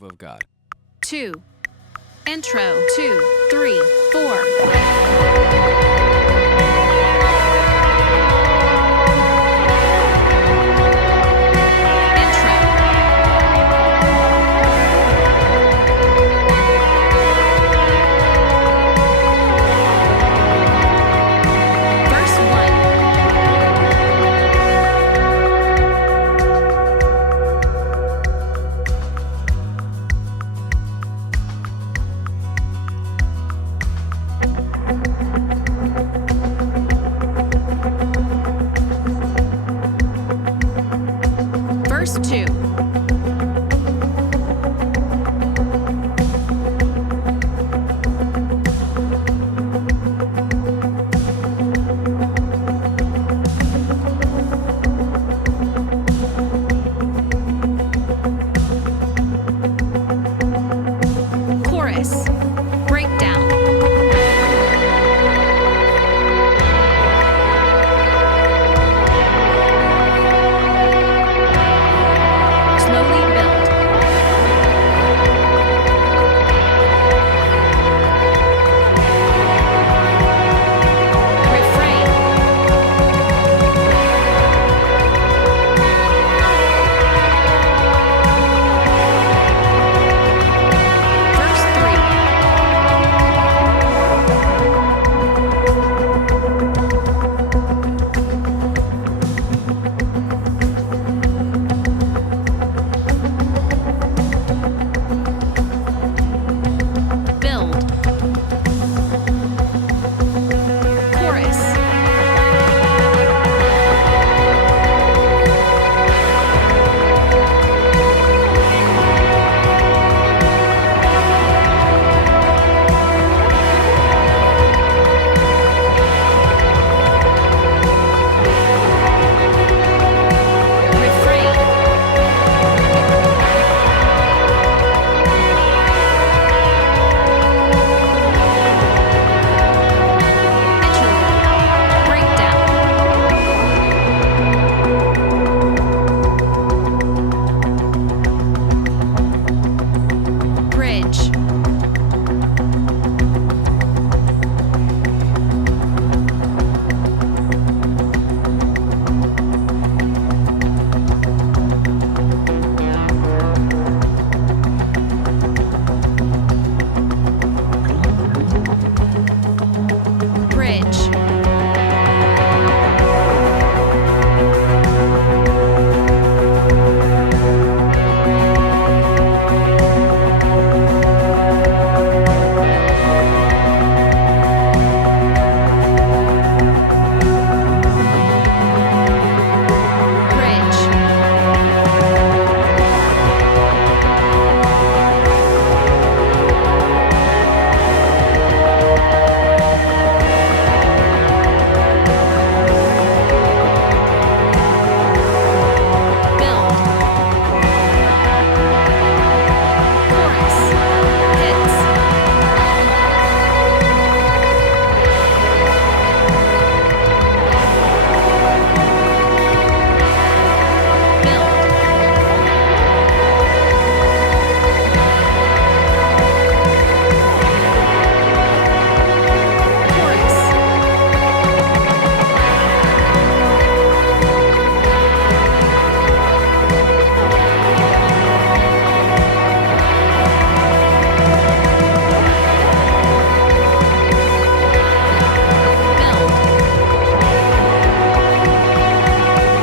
Move of God. 2. Intro. 2, 3, 4. Verse 2. Chorus. Breakdown. Slowly build. Refrain. Verse 3. Build. Chorus. Refrain. Interlude. Breakdown. Bridge. Bridge. Bridge. Build. Chorus. Hits. Build. Chorus. Build.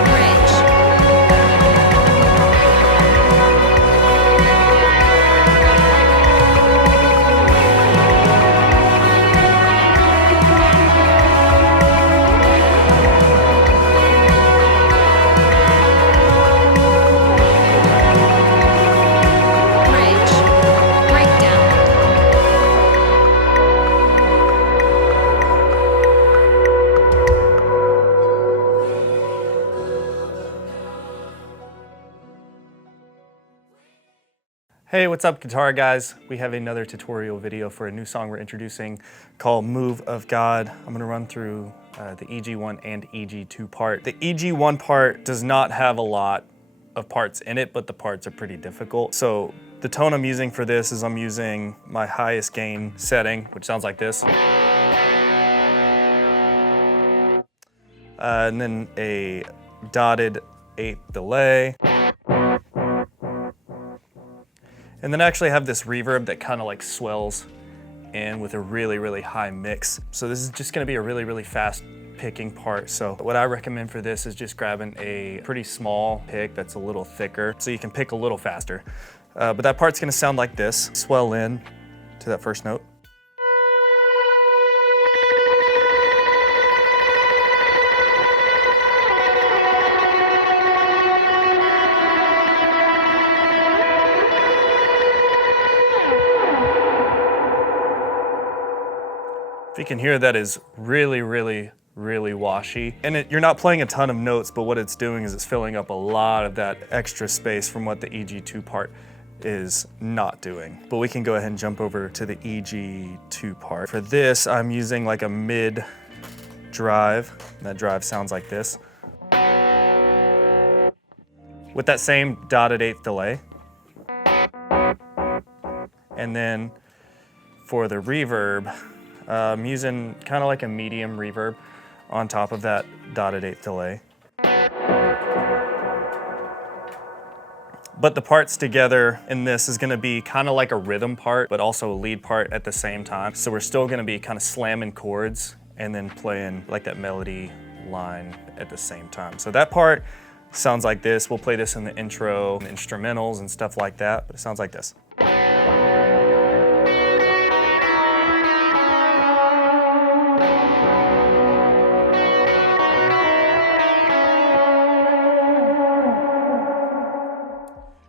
Bridge. Bridge. Breakdown. Hey, what's up, guitar guys? We have another tutorial video for a new song we're introducing called Move of God. I'm gonna run through the EG1 and EG2 part. The EG1 part does not have a lot of parts in it, but the parts are pretty difficult. So The tone I'm using for this is I'm using my highest gain setting, which sounds like this. And then a dotted 8th delay. And then I actually have this reverb that kind of like swells in with a really, really high mix. So this is just gonna be a really, really fast picking part. So what I recommend for this is just grabbing a pretty small pick that's a little thicker so you can pick a little faster. But that part's gonna sound like this. Swell in to that first note. If you can hear, that is really, really, really washy. And you're not playing a ton of notes, but what it's doing is it's filling up a lot of that extra space from what the EG2 part is not doing. But we can go ahead and jump over to the EG2 part. For this, I'm using like a mid drive. That drive sounds like this. With that same dotted 8th delay. And then for the reverb, I'm using kind of like a medium reverb on top of that dotted 8th delay. But the parts together in this is gonna be kind of like a rhythm part, but also a lead part at the same time. So we're still gonna be kind of slamming chords and then playing like that melody line at the same time. So that part sounds like this. We'll play this in the intro, instrumentals and stuff like that, but it sounds like this.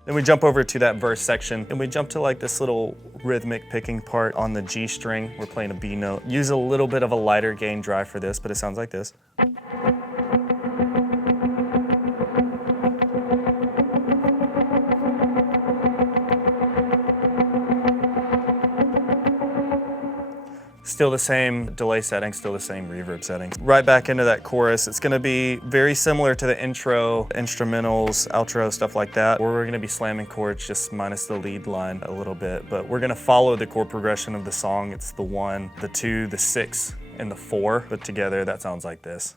Then we jump over to that verse section and we jump to like this little rhythmic picking part on the G string. We're playing a B note. Use a little bit of a lighter gain drive for this, but it sounds like this. Still the same delay setting, still the same reverb setting. Right back into that chorus. It's gonna be very similar to the intro, instrumentals, outro, stuff like that, where we're gonna be slamming chords just minus the lead line a little bit, but we're gonna follow the chord progression of the song. It's the 1, the 2, the 6, and the 4. Put together, that sounds like this.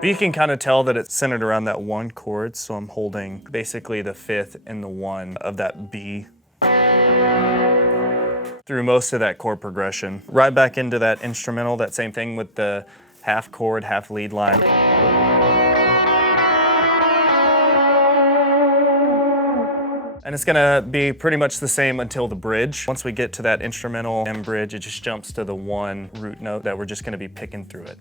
But you can kind of tell that it's centered around that 1 chord, so I'm holding basically the 5th and the 1 of that B through most of that chord progression. Right back into that instrumental, that same thing with the half chord, half lead line. And it's gonna be pretty much the same until the bridge. Once we get to that instrumental M bridge, it just jumps to the 1 root note that we're just gonna be picking through it.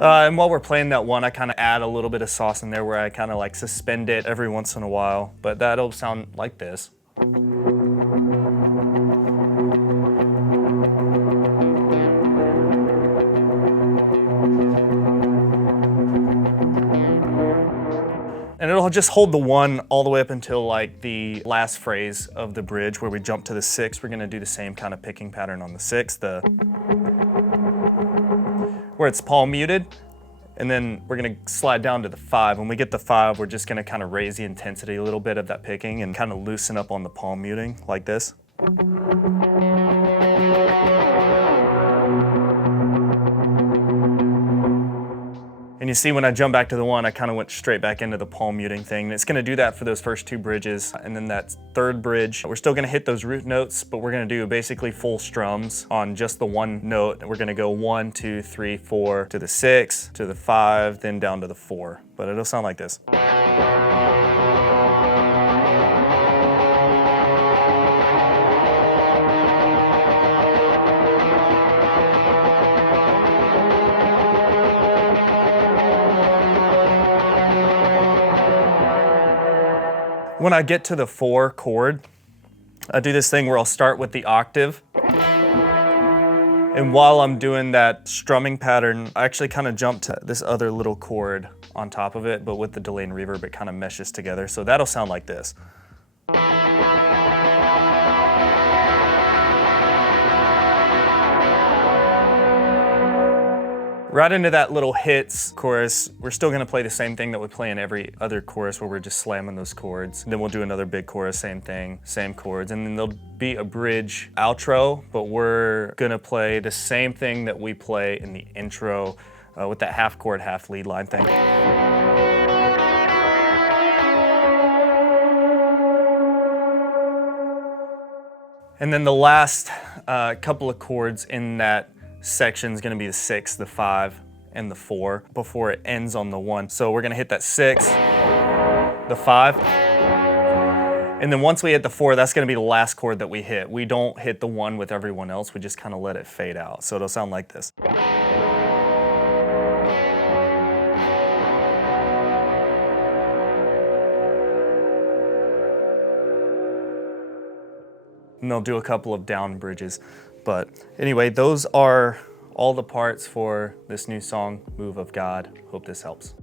And while we're playing that 1, I kind of add a little bit of sauce in there where I kind of like suspend it every once in a while, but that'll sound like this. And it'll just hold the 1 all the way up until like the last phrase of the bridge where we jump to the 6. We're gonna do the same kind of picking pattern on the 6, where it's palm muted, and then we're gonna slide down to the 5. When we get the 5, we're just gonna kind of raise the intensity a little bit of that picking and kind of loosen up on the palm muting like this. And you see when I jump back to the 1, I kind of went straight back into the palm muting thing. And it's gonna do that for those first 2 bridges. And then that 3rd bridge, we're still gonna hit those root notes, but we're gonna do basically full strums on just the 1 note. And we're gonna go 1, 2, 3, 4 to the 6, to the 5, then down to the 4. But it'll sound like this. When I get to the 4 chord, I do this thing where I'll start with the octave, And while I'm doing that strumming pattern, I actually kind of jump to this other little chord on top of it, but with the delay and reverb, it kind of meshes together. So that'll sound like this. Right into that little hits chorus, we're still gonna play the same thing that we play in every other chorus where we're just slamming those chords. Then we'll do another big chorus, same thing, same chords. And then there'll be a bridge outro, but we're gonna play the same thing that we play in the intro with that half chord, half lead line thing. And then the last couple of chords in that section is gonna be the 6, the 5, and the 4 before it ends on the 1. So we're gonna hit that 6, the 5, and then once we hit the 4, that's gonna be the last chord that we hit. We don't hit the 1 with everyone else, we just kind of let it fade out. So it'll sound like this. And they'll do a couple of down bridges. But anyway, those are all the parts for this new song, Move of God. Hope this helps.